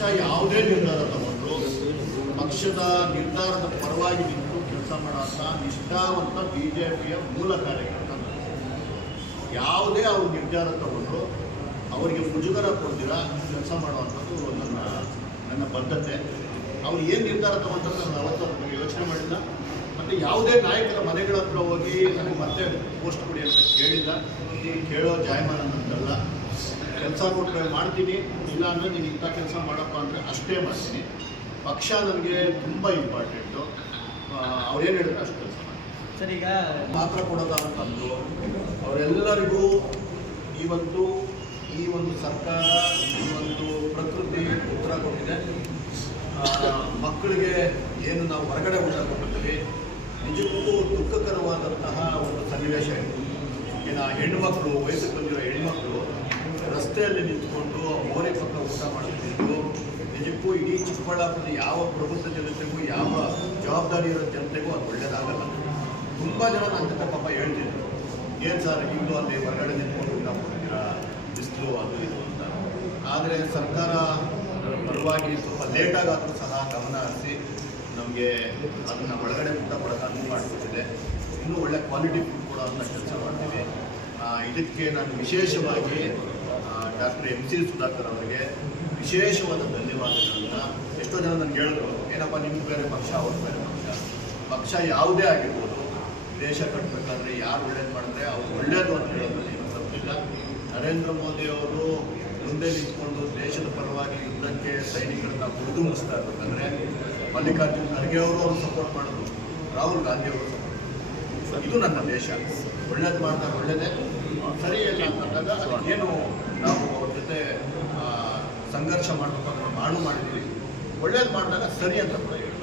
ಯಾವುದೇ ನಿರ್ಧಾರ ತಗೊಂಡ್ರು ಪಕ್ಷದ ನಿರ್ಧಾರದ ಪರವಾಗಿ ನಿಂತು ಕೆಲಸ ಮಾಡುವಂತ ನಿಷ್ಠಾವಂತ ಬಿಜೆಪಿಯ ಮೂಲ ಕಾರ್ಯಕರ್ತ. ಯಾವುದೇ ಅವ್ರು ನಿರ್ಧಾರ ತಗೊಂಡ್ರು ಅವರಿಗೆ ಮುಜುಗರ ಕೊಡ್ತೀರಾ, ಕೆಲಸ ಮಾಡುವಂಥದ್ದು ನನ್ನ ನನ್ನ ಬದ್ಧತೆ. ಅವ್ರು ಏನು ನಿರ್ಧಾರ ತಗೊಂಡ್ರೆ ನಾನು ಅವತ್ತು ಯೋಚನೆ ಮಾಡಿಲ್ಲ. ಮತ್ತು ಯಾವುದೇ ನಾಯಕರ ಮನೆಗಳ ಹತ್ರ ಹೋಗಿ ನನಗೆ ಮತ್ತೆ ಪೋಸ್ಟ್ ಕೊಡಿ ಅಂತ ಕೇಳಿಲ್ಲ. ಕೇಳೋ ಜಾಯಮಾನ ನಂದಲ್ಲ. ಕೆಲಸ ಕೊಟ್ಟರೆ ಮಾಡ್ತೀನಿ ಇಲ್ಲ ಅಂದರೆ ನೀನು ಇಂಥ ಕೆಲಸ ಮಾಡಪ್ಪ ಅಂದರೆ ಅಷ್ಟೇ ಮಾಡ್ತೀನಿ. ಪಕ್ಷ ನನಗೆ ತುಂಬ ಇಂಪಾರ್ಟೆಂಟು ಅವ್ರೇನು ಹೇಳಿದ್ರೆ ಅಷ್ಟು ಕೆಲಸ ಮಾಡ್ತೀನಿ ಸರ್ ಈಗ ಮಾತ್ರ ಕೊಡೋದ ಅಂತಂದು ಅವರೆಲ್ಲರಿಗೂ ಇವತ್ತು ಈ ಒಂದು ಸರ್ಕಾರ ಈ ಒಂದು ಪ್ರಕೃತಿ ಉತ್ತರ ಕೊಟ್ಟಿದೆ. ಮಕ್ಕಳಿಗೆ ಏನು ನಾವು ಹೊರಗಡೆ ಊಟ ಕೊಟ್ಟಿದ್ದೀವಿ ನಿಜಕ್ಕೂ ದುಃಖಕರವಾದಂತಹ ಒಂದು ಸನ್ನಿವೇಶ ಇದು. ಇನ್ನು ಹೆಣ್ಮಕ್ಳು ವಯಸ್ಸಿಗೆ ಬಂದಿರೋ ಹೆಣ್ಮಕ್ಳು ರಸ್ತೆಯಲ್ಲಿ ನಿಂತ್ಕೊಂಡು ಮೋರೆ ಪಕ್ಕ ಊಟ ಮಾಡ್ತಿದ್ದು ನಿಜಕ್ಕೂ ಇಡೀ ಚಿಕ್ಕಬಳ್ಳಾಪುರದ ಯಾವ ಪ್ರಬುದ್ಧ ಜನತೆಗೂ, ಯಾವ ಜವಾಬ್ದಾರಿ ಇರೋ ಜನತೆಗೂ ಅದು ಒಳ್ಳೇದಾಗಲ್ಲ. ತುಂಬ ಜನ ನನ್ನ ಜೊತೆ ಪಾಪ ಹೇಳ್ತಿದ್ರು. ಏನು ಸರ್ ಈಗಲೂ ಅಲ್ಲಿ ಹೊರಗಡೆ ನಿಂತ್ಕೊಂಡು ಊಟ ಮಾಡ್ತೀರಾ? ಬಿಸಿಲು ಅದು ಇದು ಅಂತ. ಆದರೆ ಸರ್ಕಾರ ಪರವಾಗಿ ಸ್ವಲ್ಪ ಲೇಟಾಗಾದರೂ ಸಹ ಗಮನ ಹರಿಸಿ ನಮಗೆ ಅದನ್ನು ಒಳಗಡೆ ಊಟ ಕೊಡೋಕೆ ಅನುವು ಮಾಡಿಕೊಟ್ಟಿದೆ. ಇನ್ನೂ ಒಳ್ಳೆ ಕ್ವಾಲಿಟಿ ಫುಡ್ ಕೊಡೋಂಥ ಕೆಲಸ ಮಾಡ್ತೀವಿ. ಇದಕ್ಕೆ ನಾನು ವಿಶೇಷವಾಗಿ ಡಾಕ್ಟರ್ ಎಂ ಸಿ ಸುಧಾಕರ್ ಅವರಿಗೆ ವಿಶೇಷವಾದ ಧನ್ಯವಾದಗಳನ್ನು ಎಷ್ಟೋ ಜನ ನನಗೆ ಹೇಳಿದ್ರು. ಏನಪ್ಪ, ನಿಮ್ಗೆ ಬೇರೆ ಪಕ್ಷ, ಅವ್ರ ಬೇರೆ ಪಕ್ಷ. ಪಕ್ಷ ಯಾವುದೇ ಆಗಿರ್ಬೋದು, ದೇಶ ಕಟ್ಟಬೇಕಾದ್ರೆ ಯಾರು ಒಳ್ಳೇದು ಮಾಡಿದ್ರೆ ಅವ್ರು ಒಳ್ಳೇದು ಅಂತ ಹೇಳೋದ್ರಲ್ಲಿ ಏನು ತಪ್ಪಿಲ್ಲ ನರೇಂದ್ರ ಮೋದಿ ಅವರು ಮುಂದೆ ನಿಂತ್ಕೊಂಡು ದೇಶದ ಪರವಾಗಿ ಯುದ್ಧಕ್ಕೆ ಸೈನಿಕರನ್ನ ಹುರಿದುಂಬಿಸ್ತಾ ಇರ್ಬೇಕಂದ್ರೆ ಮಲ್ಲಿಕಾರ್ಜುನ್ ಖರ್ಗೆ ಅವರು ಅವ್ರು ಸಪೋರ್ಟ್ ಮಾಡೋದು, ರಾಹುಲ್ ಗಾಂಧಿ ಅವರು ಸಪೋರ್ಟ್ ಇದು ನನ್ನ ದೇಶ. ಒಳ್ಳೇದು ಮಾಡಿದಾಗ ಒಳ್ಳೇದೇ. ಸರಿ ಇಲ್ಲ ಅಂತಂದಾಗ ಅದಕ್ಕೇನು ನಾವು ಅವ್ರ ಜೊತೆ ಸಂಘರ್ಷ ಮಾಡಬೇಕು ಅದನ್ನು ಮಾಡು ಮಾಡಿದ್ದೀವಿ. ಒಳ್ಳೇದು ಮಾಡಿದಾಗ ಸರಿ ಅಂತ ಕೂಡ ಹೇಳಿ